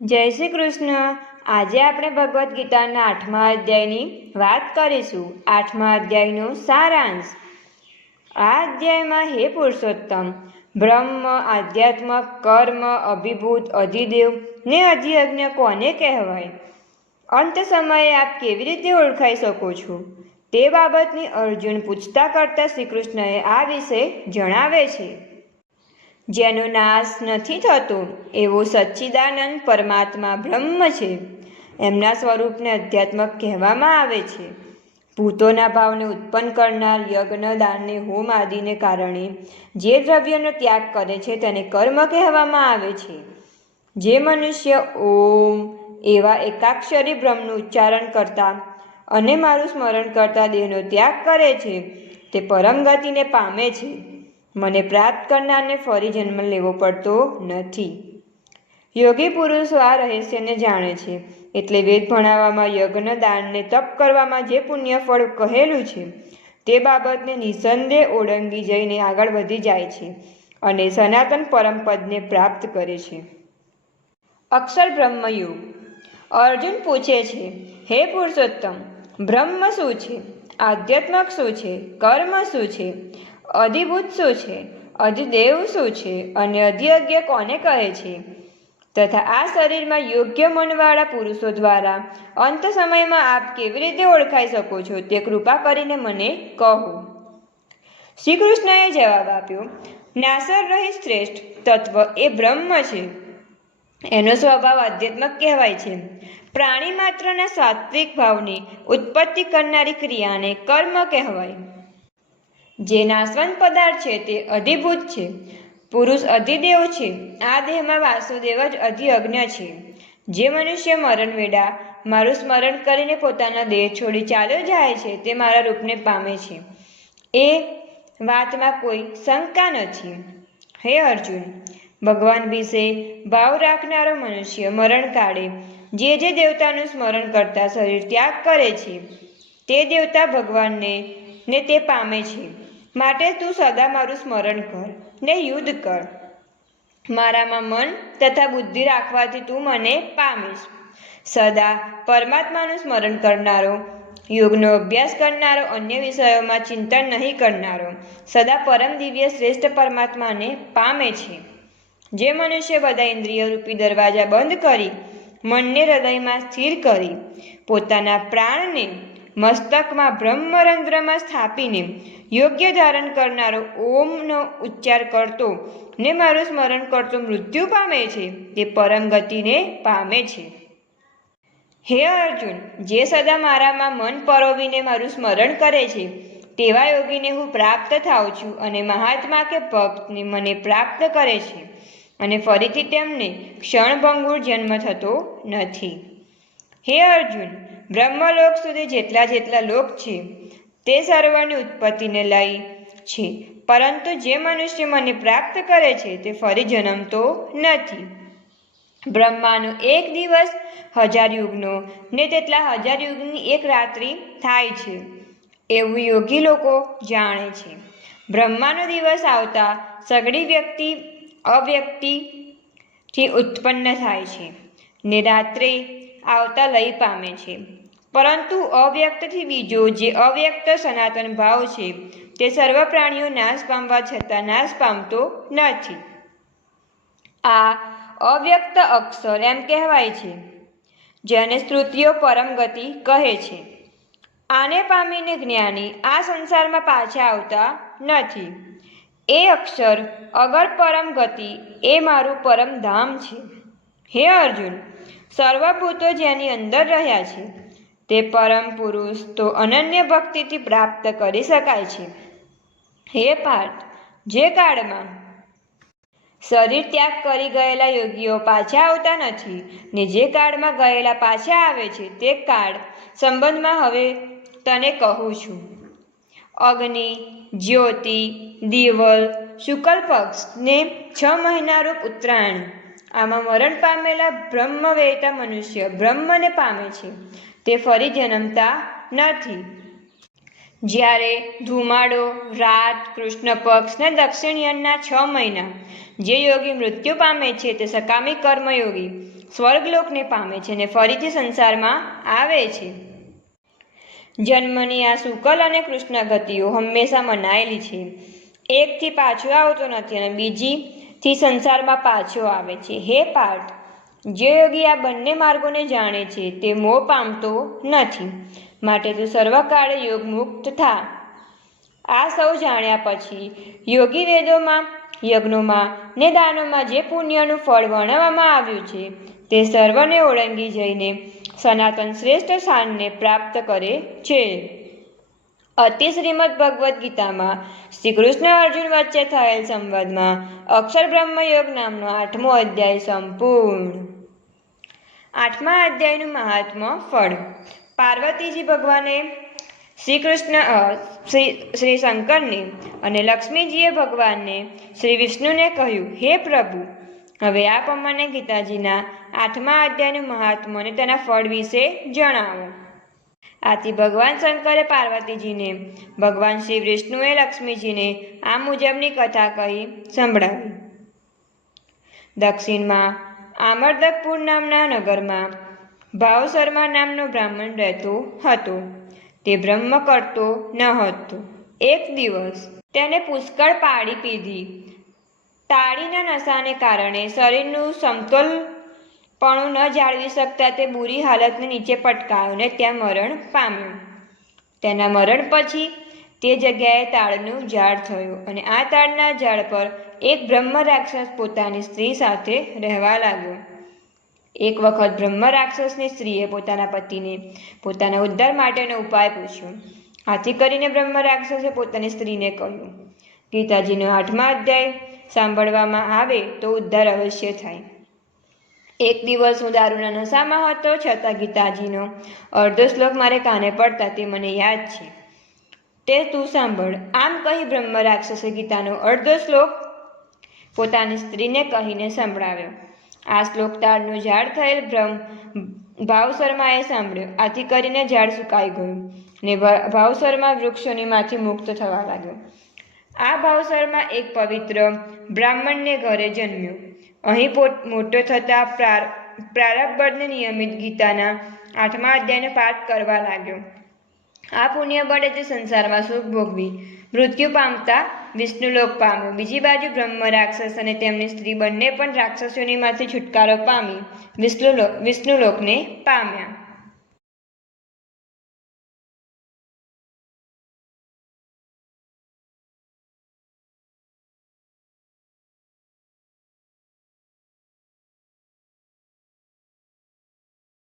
જય શ્રી કૃષ્ણ। આજે આપણે ભગવદ્ ગીતાના 8મા અધ્યાયની વાત કરીશું। 8મા અધ્યાયનો સારાંશ। આ અધ્યાયમાં હે પુરુષોત્તમ, બ્રહ્મ, આધ્યાત્મ, કર્મ, અભિભૂત, અધિદેવ ને અધિયજ્ઞ કોને કહેવાય? અંત સમયે આપ કેવી રીતે ઓળખાઈ શકો છો? તે બાબતની અર્જુન પૂછતા કરતા શ્રી કૃષ્ણએ આ વિશે જણાવે છે। જેનો નાશ નથી થતો એવો સચ્ચિદાનંદ પરમાત્મા બ્રહ્મ છે। એમના સ્વરૂપને અધ્યાત્મ કહેવામાં આવે છે। ભૂતોના ભાવને ઉત્પન્ન કરનાર, યજ્ઞ, દાનને, હોમ આદિને કારણે જે દ્રવ્યનો ત્યાગ કરે છે તેને કર્મ કહેવામાં આવે છે। જે મનુષ્ય ઓમ એવા એકાક્ષરી બ્રહ્મનું ઉચ્ચારણ કરતા અને મારું સ્મરણ કરતા દેહનો ત્યાગ કરે છે તે પરમ ગતિને પામે છે। મને પ્રાપ્ત કરનારને ફરી જન્મ લેવો પડતો નથી। યોગી પુરુષો આ રહસ્યને જાણે છે, એટલે વેદ ભણાવવામાં, યજ્ઞ, દાનને, તપ કરવામાં જે પુણ્યફળ કહેલું છે તે બાબતને નિસંદેહ ઓળંગી જઈને આગળ વધી જાય છે અને સનાતન પરમપદને પ્રાપ્ત કરે છે। અક્ષર બ્રહ્મયોગ। અર્જુન પૂછે છે, હે પુરુષોત્તમ, બ્રહ્મ શું છે? આધ્યાત્મક શું છે? કર્મ શું છે? અધિભૂત શું છે? અધિદેવ શું છે? અને અધિયજ્ઞ કોને કહે છે? તથા આ શરીરમાં યોગ્ય મનવાળા પુરુષો દ્વારા અંત સમયમાં આપ કેવી રીતે ઓળખાઈ શકો છો તે કૃપા કરીને મને કહો। શ્રી કૃષ્ણએ જવાબ આપ્યો, નાસર રહિત શ્રેષ્ઠ તત્વ એ બ્રહ્મ છે। એનો સ્વભાવ આધ્યાત્મક કહેવાય છે। પ્રાણી માત્રના સાત્વિક ભાવની ઉત્પત્તિ કરનારી ક્રિયાને કર્મ કહેવાય। જે નાશવંત પદાર્થ છે તે અધિભૂત છે। પુરુષ અધિદેવ છે। આ દેહમાં વાસુદેવ જ અધિયજ્ઞ છે। જે મનુષ્ય મરણ વેળા મારું સ્મરણ કરીને પોતાના દેહ છોડી ચાલ્યો જાય છે તે મારા રૂપને પામે છે, એ વાતમાં કોઈ શંકા નથી। હે અર્જુન, ભગવાન વિશે ભાવ રાખનારો મનુષ્ય મરણકાળે જે દેવતાનું સ્મરણ કરતા શરીર ત્યાગ કરે છે તે દેવતા ભગવાનને ને તે પામે છે। માટે તું સદા મારું સ્મરણ કર ને યુદ્ધ કર। મારામાં મન તથા બુદ્ધિ રાખવાથી તું મને પામીશ। સદા પરમાત્માનું સ્મરણ કરનારો, યોગનો અભ્યાસ કરનારો, અન્ય વિષયોમાં ચિંતન નહીં કરનારો સદા પરમ દિવ્ય શ્રેષ્ઠ પરમાત્માને પામે છે। જે મનુષ્ય બધા ઇન્દ્રિય રૂપી દરવાજા બંધ કરી મનને હૃદયમાં સ્થિર કરી પોતાના પ્રાણને મસ્તકમાં બ્રહ્મરંધ્રમાં સ્થાપીને યોગ્ય ધારણ કરનારો ઓમનો ઉચ્ચાર કરતો ને મારું સ્મરણ કરતો મૃત્યુ પામે છે તે પરમ ગતિને પામે છે। હે અર્જુન, જે સદા મારામાં મન પરોવીને મારું સ્મરણ કરે છે તેવા યોગીને હું પ્રાપ્ત થાઉં છું અને મહાત્મા કે ભક્તને મને પ્રાપ્ત કરે છે અને ફરીથી તેમને ક્ષણભંગુર જન્મ થતો નથી। હે અર્જુન, બ્રહ્મલોક સુધી જેટલા લોક છે તે સર્વની ઉત્પત્તિને લઈ છે, પરંતુ જે મનુષ્ય મને પ્રાપ્ત કરે છે તે ફરી જન્મતો નથી। બ્રહ્માનો એક દિવસ 1000 યુગનો ને તેટલા 1000 યુગની એક રાત્રિ થાય છે એવું યોગી લોકો જાણે છે। બ્રહ્માનો દિવસ આવતા સઘળી વ્યક્તિ અવ્યક્તિથી ઉત્પન્ન થાય છે ને રાત્રે આવતા લય પામે છે, પરંતુ અવ્યક્તથી બીજો જે અવ્યક્ત સનાતન ભાવ છે તે સર્વ પ્રાણીઓ નાશ પામવા છતાં નાશ પામતો નથી। આ અવ્યક્ત અક્ષર એમ કહેવાય છે, જેને સ્તુતિઓ પરમ ગતિ કહે છે। આને પામીને જ્ઞાની આ સંસારમાં પાછા આવતા નથી। એ અક્ષર અગર પરમ ગતિ એ મારું પરમ ધામ છે। હે અર્જુન, સર્વભૂતો જેની અંદર રહ્યા છે તે પરમ પુરુષ તો અનન્ય ભક્તિથી પ્રાપ્ત કરી શકાય છે। હે પાર્થ, જે કાળમાં શરીર ત્યાગ કરી ગયેલા યોગીઓ પાછા આવતા નથી ને જે કાળમાં ગયેલા પાછા આવે છે તે કાળ સંબંધમાં હવે તને કહું છું। અગ્નિ, જ્યોતિ, દિવલ, શુક્લ પક્ષ ને 6 મહિના રૂપ ઉત્તરાયણ, આમાં મરણ પામેલા બ્રહ્મવેતા મનુષ્ય બ્રહ્મને પામે છે, તે ફરી જન્મતા નથી। જ્યારે ધુમાડો, રાત, કૃષ્ણ પક્ષ ને દક્ષિણાયનના 6 મહિના જે યોગી મૃત્યુ પામે છે તે સકામી કર્મયોગી સ્વર્ગલોકને પામે છે અને ફરીથી સંસારમાં આવે છે. જન્મની આ શુકલ અને કૃષ્ણ ગતિઓ હંમેશા મનાયેલી છે. એકથી પાછો આવતો નથી અને બીજીથી સંસારમાં પાછો આવે છે. હે પાર્થ, જે યોગી આ બંને માર્ગોને જાણે છે તે મોહ પામતો નથી. માટે તું સર્વકાળે યોગ મુક્ત થા. આ સૌ જાણ્યા પછી યોગી વેદોમાં, યજ્ઞોમાં ને દાનોમાં જે પુણ્યનું ફળ વર્ણવવામાં આવ્યું છે તે સર્વને ઓળંગી જઈને સનાતન શ્રેષ્ઠ સ્થાનને પ્રાપ્ત કરે છે. અતિ શ્રીમદ ભગવદ્ ગીતામાં શ્રી કૃષ્ણ અર્જુન વચ્ચે થયેલ સંવાદમાં અક્ષર બ્રહ્મયોગ નામનો 8મો અધ્યાય સંપૂર્ણ. 8મા અધ્યાયનું મહાત્મ્ય ફળ. પાર્વતીજી ભગવાને શ્રી શંકરને અને લક્ષ્મીજીએ ભગવાનને શ્રી વિષ્ણુને કહ્યું, હે પ્રભુ, હવે આપ અમને ગીતાજીના 8મા અધ્યાયનું મહાત્મ્ય અને તેના ફળ વિશે જણાવો. આથી ભગવાન શંકરે પાર્વતીજીને, ભગવાન શ્રી વિષ્ણુએ લક્ષ્મીજીને આ મુજબની કથા કહી સંભળાવી. દક્ષિણમાં આમર્દકપુર નામના નગરમાં ભાવશર્મા નામનો બ્રાહ્મણ રહેતો હતો. તે બ્રહ્મ કરતો ન હતો. એક દિવસ તેને પુષ્કળ પાડી પીધી. તાળીના નશાને કારણે શરીરનું સમતોલપણું ન જાળવી શકતા તે બુરી હાલતને નીચે પટકાયો અને ત્યાં મરણ પામ્યો. તેના મરણ પછી તે જગ્યાએ તાળનું ઝાડ થયું અને આ તાળના ઝાડ પર એક બ્રહ્મ રાક્ષસ પોતાની સ્ત્રી સાથે રહેવા લાગ્યો. એક વખત બ્રહ્મ રાક્ષસની સ્ત્રીએ પોતાના પતિને પોતાના ઉદ્ધાર માટેનો ઉપાય પૂછ્યો. આથી કરીને બ્રહ્મ રાક્ષસે પોતાની સ્ત્રીને કહ્યું, ગીતાજીનો 8મા અધ્યાય સાંભળવામાં આવે તો ઉદ્ધાર અવશ્ય થાય. એક દિવસ હું દારૂના નશામાં હતો, છતાં ગીતાજીનો અડધો શ્લોક મારે કાને પડતા તે મને યાદ છે. તે તું સાંભળ. આમ કહી બ્રહ્મ રાક્ષસે ગીતાનો અડધો શ્લોક પોતાની સ્ત્રીને કહીને સંભળાવ્યો. આ શ્લોક તાળનું ઝાડ થયેલ ભાવશર્માએ સાંભળ્યો. આથી કરીને ઝાડ સુકાઈ ગયું ને ભાવશર્મા વૃક્ષોનીમાંથી મુક્ત થવા લાગ્યો. આ ભાવશર્મા એક પવિત્ર બ્રાહ્મણને ઘરે જન્મ્યો. અહીં મોટો થતા પ્રારબ્ધને નિયમિત ગીતાના 8મા અધ્યાયનો પાઠ કરવા લાગ્યો. આ પુણ્ય બળે તે સંસારમાં સુખ ભોગવી મૃત્યુ પામતા વિષ્ણુલોક પામ્યો. બીજી બાજુ બ્રહ્મ રાક્ષસ અને તેમની સ્ત્રી બંને પણ રાક્ષસોનીમાંથી છુટકારો પામી વિષ્ણુલોકને પામ્યા.